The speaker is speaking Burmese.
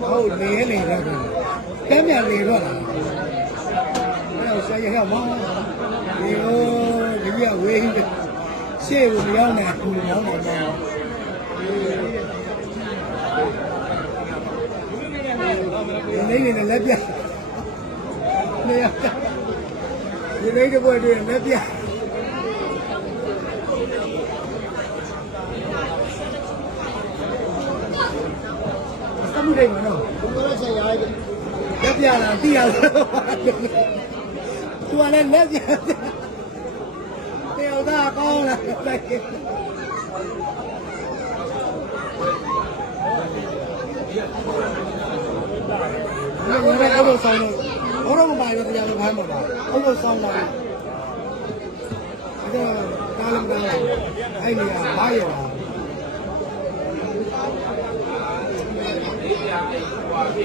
ဟုတ်လေလေတော့ကဲမြန်လေတော့လားအဲ့တော့ဆရာရောက်မောင်းဒီလိုဒီကဝေးရှေ့ကိုမရောက်နိုင်ဘူးမောင်းနေတော့ဒီနေ့လည်းလက်ပြနေရဒီနေ့ကပွဲတွေလက်ပြစမှုတွေမနော်ဘုရားဆက်ရိုက်လက်ပြလာတိရလို့သူကလည်းလက်ပြတယောက်သားကောင်းလာလိုက်ဒီလိုနဲ့အောက်ဆောင်တော့ဘောတော့မပါရတရားလိုခိုင်းမှာပါအောက်ဆောင်လာဒါကာလမ်ကာအဲ့ဒီဘာရပါဒီ